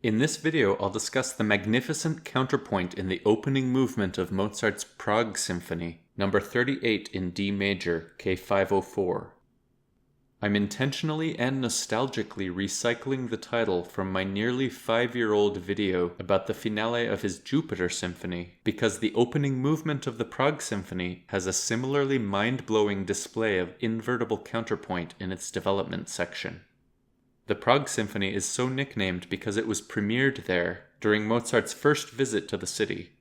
In this video, I'll discuss the magnificent counterpoint in the opening movement of Mozart's Prague Symphony, number 38 in D major, K504. I'm intentionally and nostalgically recycling the title from my nearly 5-year-old video about the finale of his Jupiter Symphony, because the opening movement of the Prague Symphony has a similarly mind-blowing display of invertible counterpoint in its development section. The Prague Symphony is so nicknamed because it was premiered there during Mozart's first visit to the city.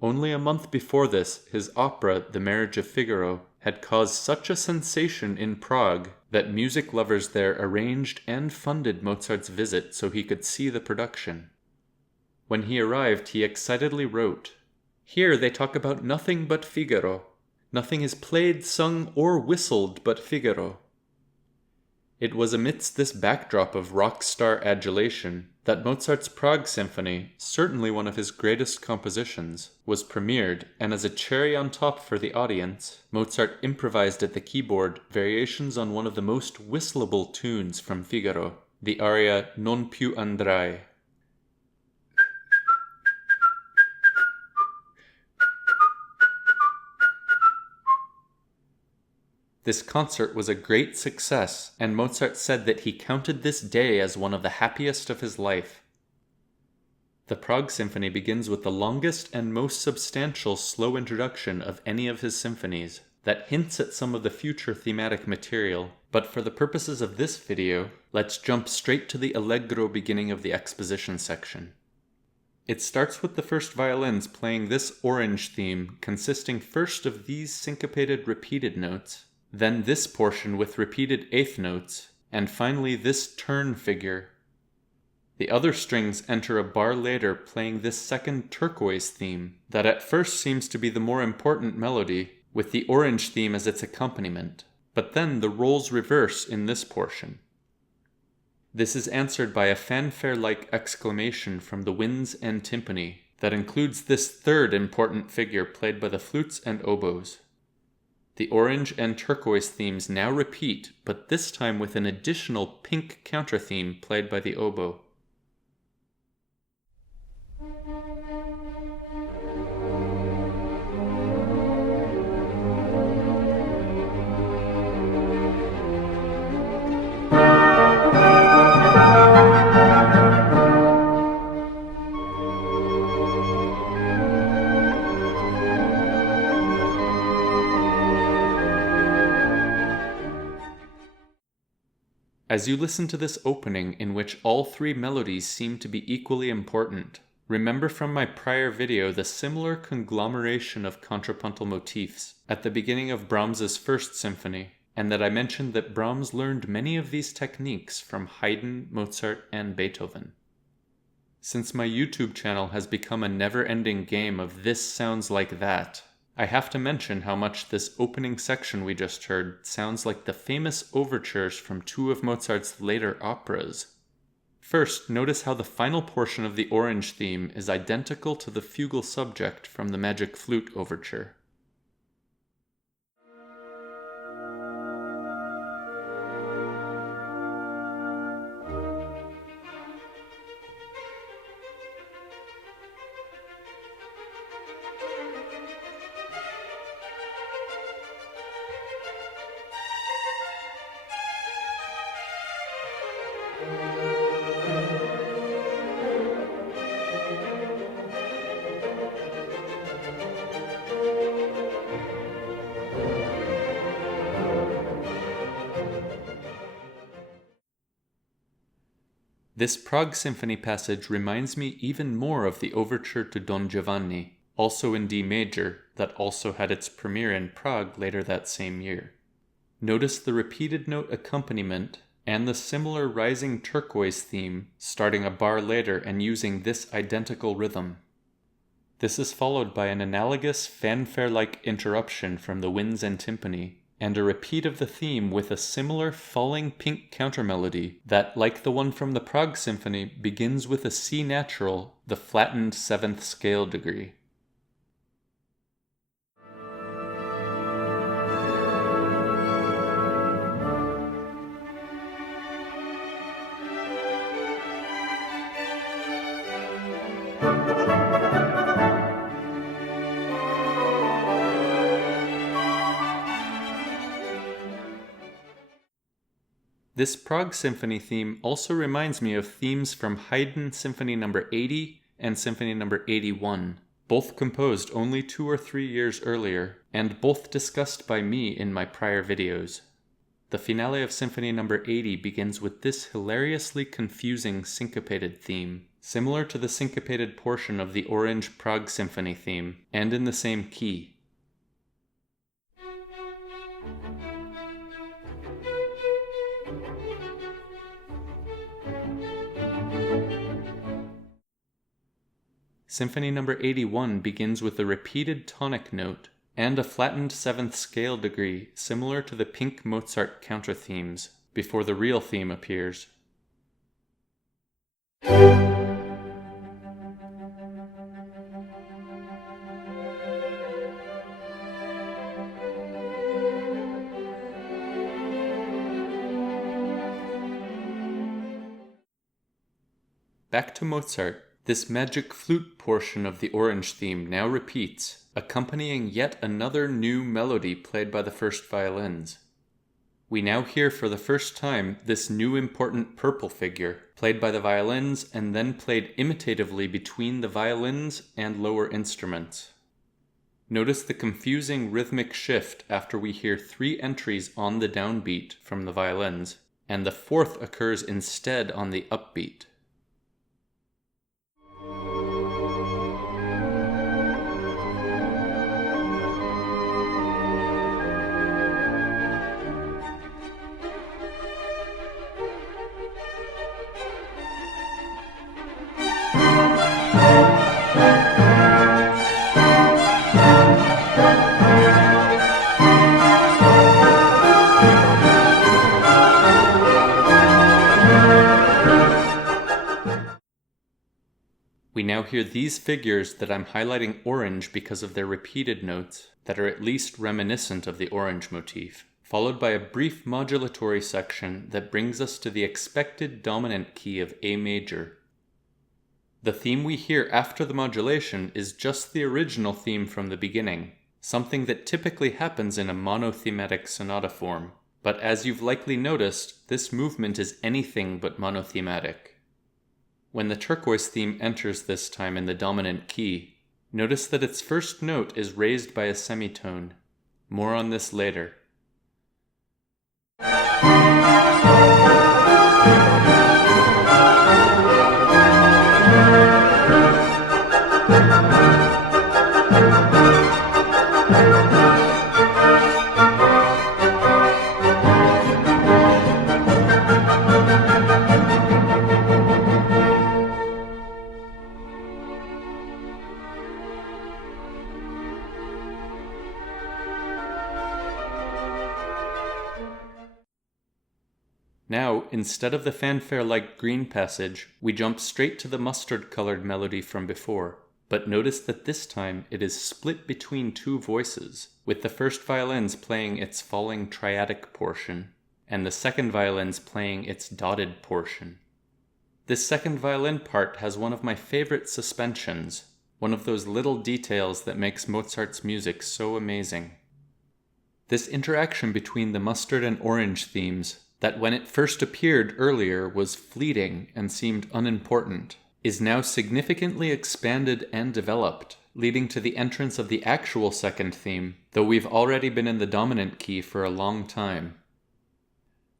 Only a month before this, his opera, The Marriage of Figaro, had caused such a sensation in Prague that music lovers there arranged and funded Mozart's visit so he could see the production. When he arrived, he excitedly wrote, "Here they talk about nothing but Figaro. Nothing is played, sung, or whistled but Figaro." It was amidst this backdrop of rock star adulation that Mozart's Prague Symphony, certainly one of his greatest compositions, was premiered, and as a cherry on top for the audience, Mozart improvised at the keyboard variations on one of the most whistleable tunes from Figaro, the aria Non più andrai. This concert was a great success, and Mozart said that he counted this day as one of the happiest of his life. The Prague Symphony begins with the longest and most substantial slow introduction of any of his symphonies that hints at some of the future thematic material, but for the purposes of this video, let's jump straight to the allegro beginning of the exposition section. It starts with the first violins playing this orange theme consisting first of these syncopated repeated notes, then this portion with repeated eighth notes, and finally this turn figure. The other strings enter a bar later playing this second turquoise theme that at first seems to be the more important melody, with the orange theme as its accompaniment, but then the roles reverse in this portion. This is answered by a fanfare-like exclamation from the winds and timpani that includes this third important figure played by the flutes and oboes. The orange and turquoise themes now repeat, but this time with an additional pink counter-theme played by the oboe. As you listen to this opening in which all three melodies seem to be equally important, remember from my prior video the similar conglomeration of contrapuntal motifs at the beginning of Brahms's First Symphony, and that I mentioned that Brahms learned many of these techniques from Haydn, Mozart, and Beethoven. Since my YouTube channel has become a never-ending game of this sounds like that, I have to mention how much this opening section we just heard sounds like the famous overtures from two of Mozart's later operas. First, notice how the final portion of the orange theme is identical to the fugal subject from the Magic Flute overture. This Prague Symphony passage reminds me even more of the overture to Don Giovanni, also in D major, that also had its premiere in Prague later that same year. Notice the repeated note accompaniment and the similar rising turquoise theme starting a bar later and using this identical rhythm. This is followed by an analogous fanfare-like interruption from the winds and timpani, and a repeat of the theme with a similar falling pink countermelody that, like the one from the Prague Symphony, begins with a C natural, the flattened 7th scale degree. This Prague Symphony theme also reminds me of themes from Haydn Symphony No. 80 and Symphony No. 81, both composed only 2 or 3 years earlier, and both discussed by me in my prior videos. The finale of Symphony No. 80 begins with this hilariously confusing syncopated theme, similar to the syncopated portion of the Orange Prague Symphony theme, and in the same key. Symphony No. 81 begins with a repeated tonic note and a flattened 7th scale degree similar to the pink Mozart counter themes, before the real theme appears. Back to Mozart. This magic flute portion of the Orange theme now repeats, accompanying yet another new melody played by the first violins. We now hear for the first time this new important purple figure, played by the violins and then played imitatively between the violins and lower instruments. Notice the confusing rhythmic shift after we hear 3 entries on the downbeat from the violins, and the 4th occurs instead on the upbeat. We now hear these figures that I'm highlighting orange because of their repeated notes that are at least reminiscent of the orange motif, followed by a brief modulatory section that brings us to the expected dominant key of A major. The theme we hear after the modulation is just the original theme from the beginning, something that typically happens in a monothematic sonata form, but as you've likely noticed, this movement is anything but monothematic. When the turquoise theme enters this time in the dominant key, notice that its first note is raised by a semitone. More on this later. Now, instead of the fanfare-like green passage, we jump straight to the mustard-colored melody from before. But notice that this time it is split between 2 voices, with the first violins playing its falling triadic portion, and the second violins playing its dotted portion. This second violin part has one of my favorite suspensions, one of those little details that makes Mozart's music so amazing. This interaction between the mustard and orange themes, that when it first appeared earlier was fleeting and seemed unimportant, is now significantly expanded and developed, leading to the entrance of the actual second theme, though we've already been in the dominant key for a long time.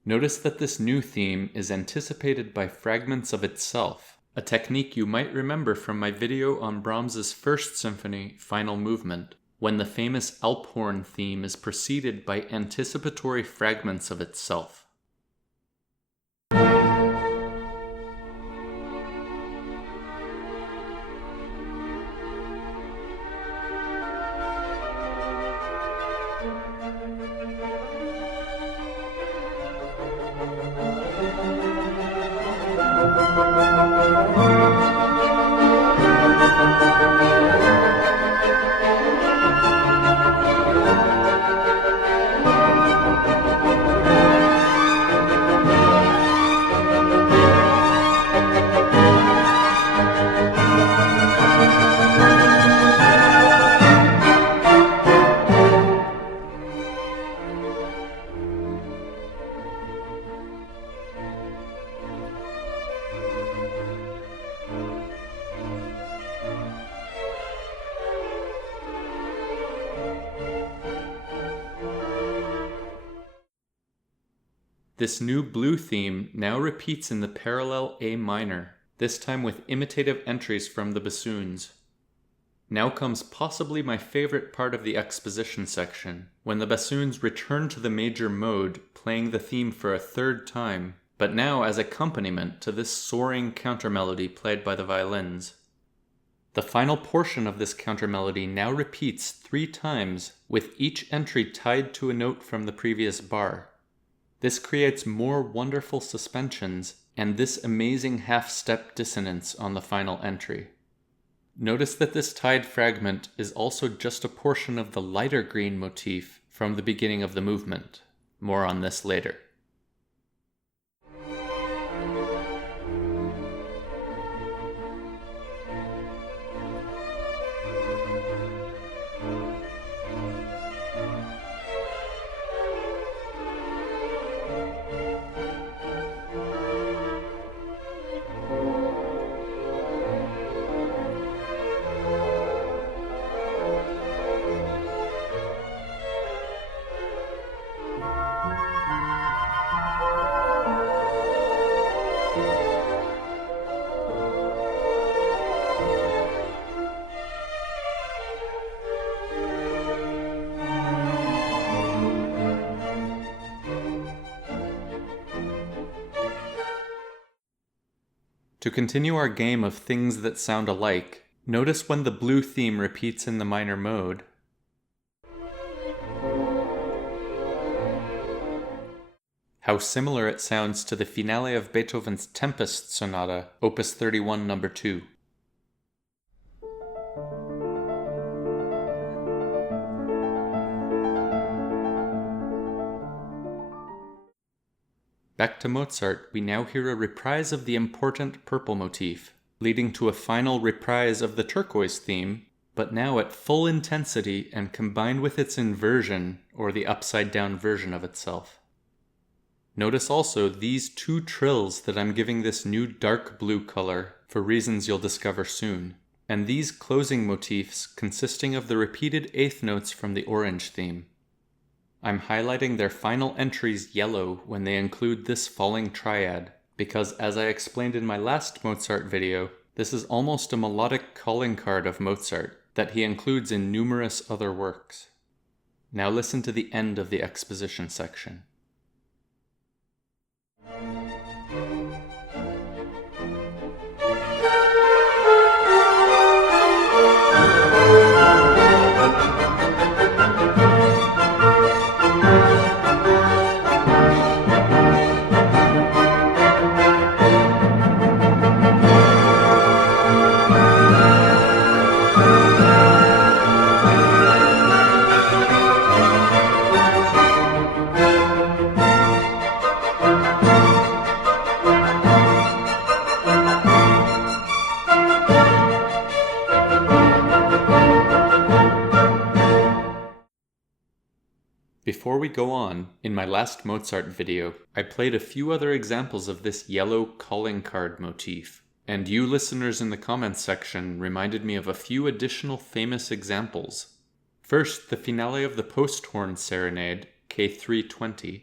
Notice that this new theme is anticipated by fragments of itself, a technique you might remember from my video on Brahms's First Symphony, Final Movement, when the famous Alphorn theme is preceded by anticipatory fragments of itself. This new blue theme now repeats in the parallel A minor, this time with imitative entries from the bassoons. Now comes possibly my favorite part of the exposition section, when the bassoons return to the major mode, playing the theme for a third time, but now as accompaniment to this soaring countermelody played by the violins. The final portion of this countermelody now repeats 3 times, with each entry tied to a note from the previous bar. This creates more wonderful suspensions and this amazing half-step dissonance on the final entry. Notice that this tied fragment is also just a portion of the lighter green motif from the beginning of the movement. More on this later. To continue our game of things that sound alike, notice when the blue theme repeats in the minor mode, how similar it sounds to the finale of Beethoven's Tempest Sonata, Opus 31 No. 2. Back to Mozart, we now hear a reprise of the important purple motif, leading to a final reprise of the turquoise theme, but now at full intensity and combined with its inversion, or the upside-down version of itself. Notice also these 2 trills that I'm giving this new dark blue color for reasons you'll discover soon, and these closing motifs consisting of the repeated 8th notes from the orange theme. I'm highlighting their final entries yellow when they include this falling triad, because as I explained in my last Mozart video, this is almost a melodic calling card of Mozart that he includes in numerous other works. Now listen to the end of the exposition section. Before we go on, in my last Mozart video, I played a few other examples of this yellow calling card motif, and you listeners in the comments section reminded me of a few additional famous examples. First, the finale of the Posthorn Serenade, K320.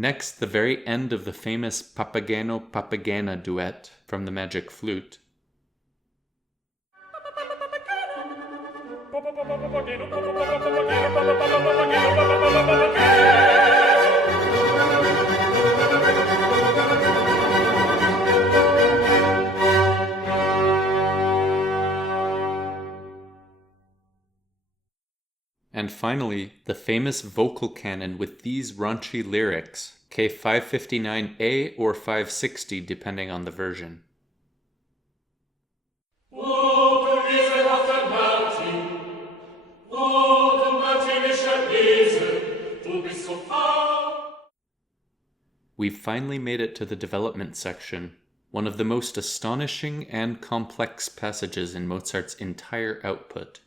Next, the very end of the famous Papageno-Papagena duet from the Magic Flute. And finally, the famous vocal canon with these raunchy lyrics, K559A or 560 depending on the version. We've finally made it to the development section, one of the most astonishing and complex passages in Mozart's entire output.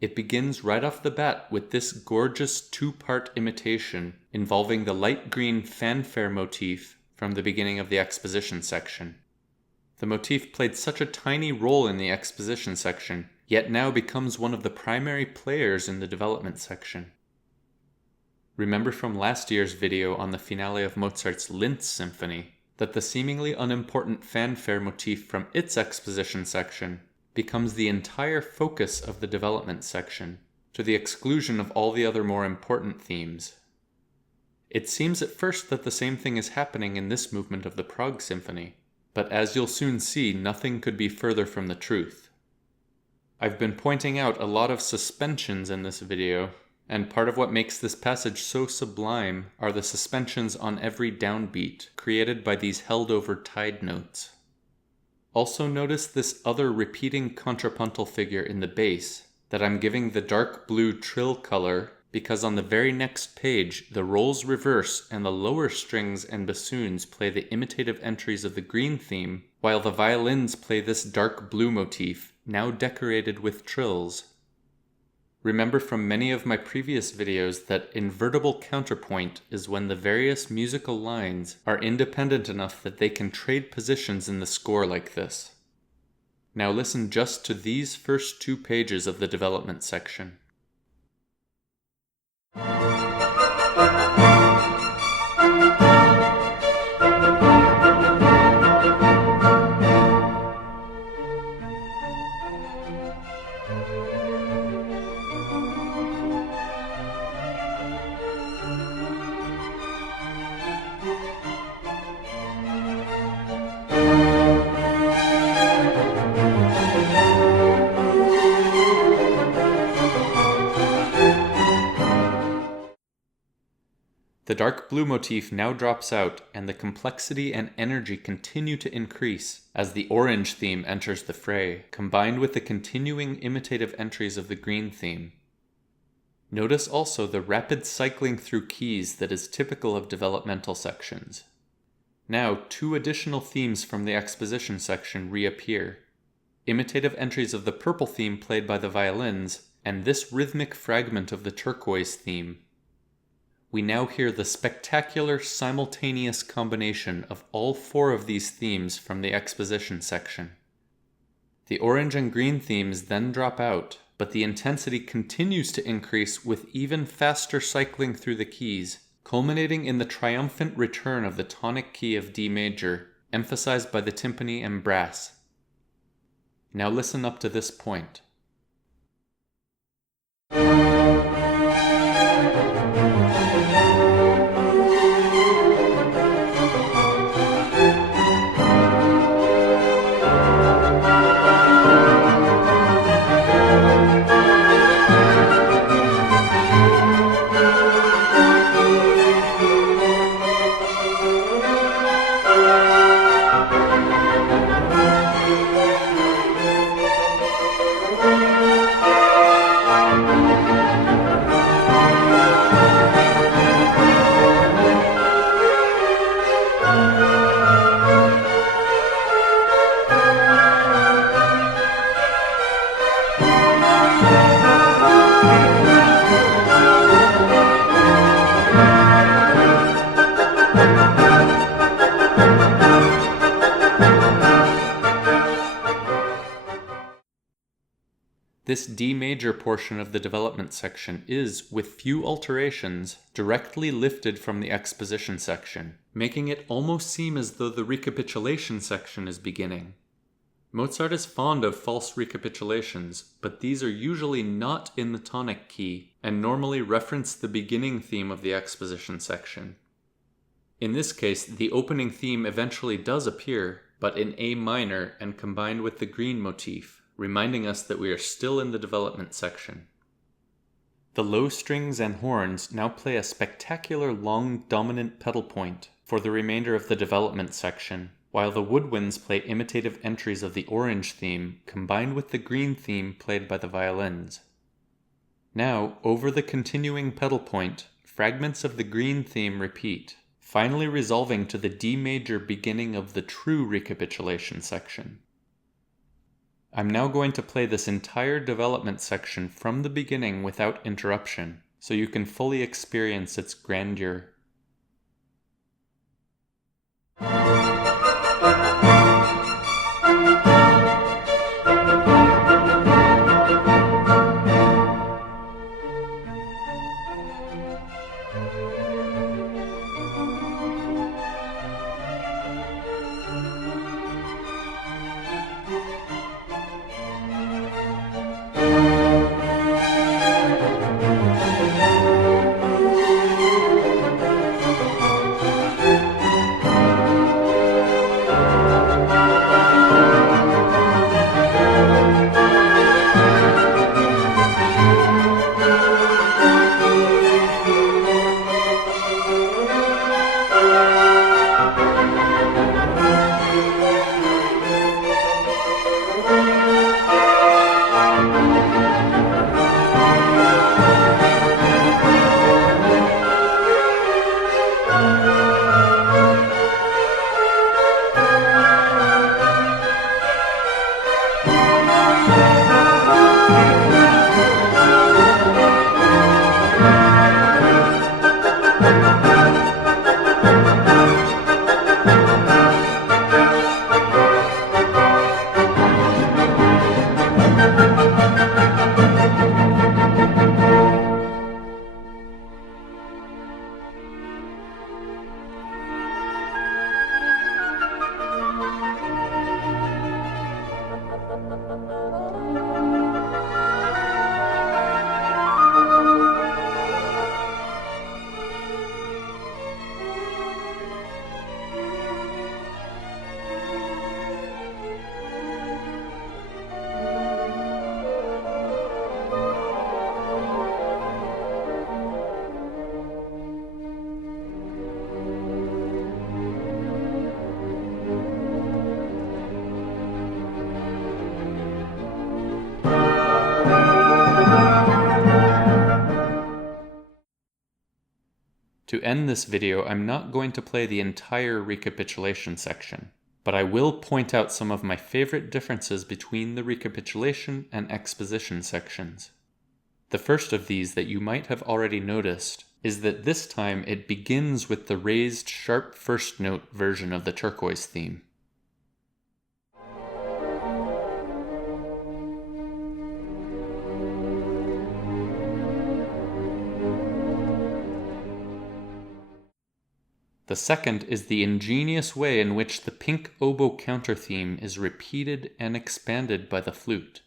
It begins right off the bat with this gorgeous 2-part imitation involving the light green fanfare motif from the beginning of the exposition section. The motif played such a tiny role in the exposition section, yet now becomes one of the primary players in the development section. Remember from last year's video on the finale of Mozart's Linz Symphony that the seemingly unimportant fanfare motif from its exposition section becomes the entire focus of the development section, to the exclusion of all the other more important themes. It seems at first that the same thing is happening in this movement of the Prague Symphony, but as you'll soon see, nothing could be further from the truth. I've been pointing out a lot of suspensions in this video, and part of what makes this passage so sublime are the suspensions on every downbeat created by these held over tied notes. Also notice this other repeating contrapuntal figure in the bass that I'm giving the dark blue trill color because on the very next page the roles reverse and the lower strings and bassoons play the imitative entries of the green theme, while the violins play this dark blue motif, now decorated with trills. Remember from many of my previous videos that invertible counterpoint is when the various musical lines are independent enough that they can trade positions in the score like this. Now listen just to these first 2 pages of the development section. The dark blue motif now drops out, and the complexity and energy continue to increase as the orange theme enters the fray, combined with the continuing imitative entries of the green theme. Notice also the rapid cycling through keys that is typical of developmental sections. Now 2 additional themes from the exposition section reappear: imitative entries of the purple theme played by the violins, and this rhythmic fragment of the turquoise theme. We now hear the spectacular simultaneous combination of all 4 of these themes from the exposition section. The orange and green themes then drop out, but the intensity continues to increase with even faster cycling through the keys, culminating in the triumphant return of the tonic key of D major, emphasized by the timpani and brass. Now listen up to this point. This D major portion of the development section is, with few alterations, directly lifted from the exposition section, making it almost seem as though the recapitulation section is beginning. Mozart is fond of false recapitulations, but these are usually not in the tonic key and normally reference the beginning theme of the exposition section. In this case, the opening theme eventually does appear, but in A minor and combined with the green motif, reminding us that we are still in the development section. The low strings and horns now play a spectacular long dominant pedal point for the remainder of the development section, while the woodwinds play imitative entries of the orange theme combined with the green theme played by the violins. Now, over the continuing pedal point, fragments of the green theme repeat, finally resolving to the D major beginning of the true recapitulation section. I'm now going to play this entire development section from the beginning without interruption, so you can fully experience its grandeur. To end this video, I'm not going to play the entire recapitulation section, but I will point out some of my favorite differences between the recapitulation and exposition sections. The first of these that you might have already noticed is that this time it begins with the raised sharp first note version of the turquoise theme. The second is the ingenious way in which the pink oboe counter theme is repeated and expanded by the flute.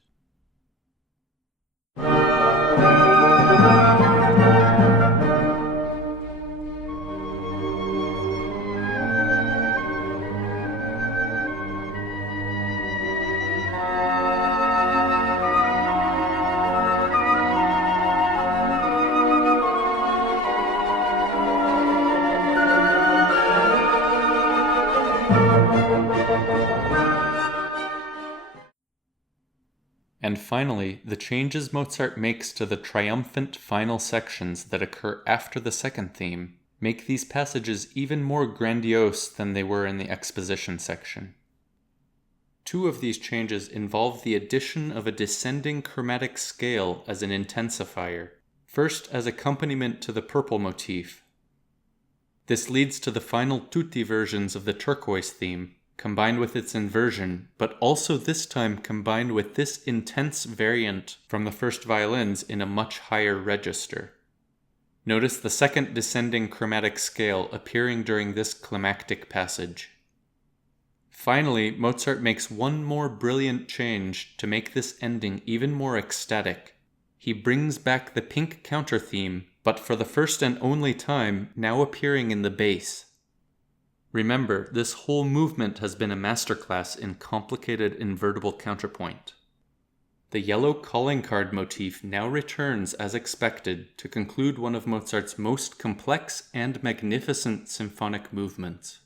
And finally, the changes Mozart makes to the triumphant final sections that occur after the second theme make these passages even more grandiose than they were in the exposition section. Two of these changes involve the addition of a descending chromatic scale as an intensifier, first as accompaniment to the purple motif. This leads to the final tutti versions of the turquoise theme, combined with its inversion, but also this time combined with this intense variant from the first violins in a much higher register. Notice the second descending chromatic scale appearing during this climactic passage. Finally, Mozart makes one more brilliant change to make this ending even more ecstatic. He brings back the pink counter theme, but for the first and only time, now appearing in the bass. Remember, this whole movement has been a masterclass in complicated invertible counterpoint. The yellow calling card motif now returns as expected to conclude one of Mozart's most complex and magnificent symphonic movements.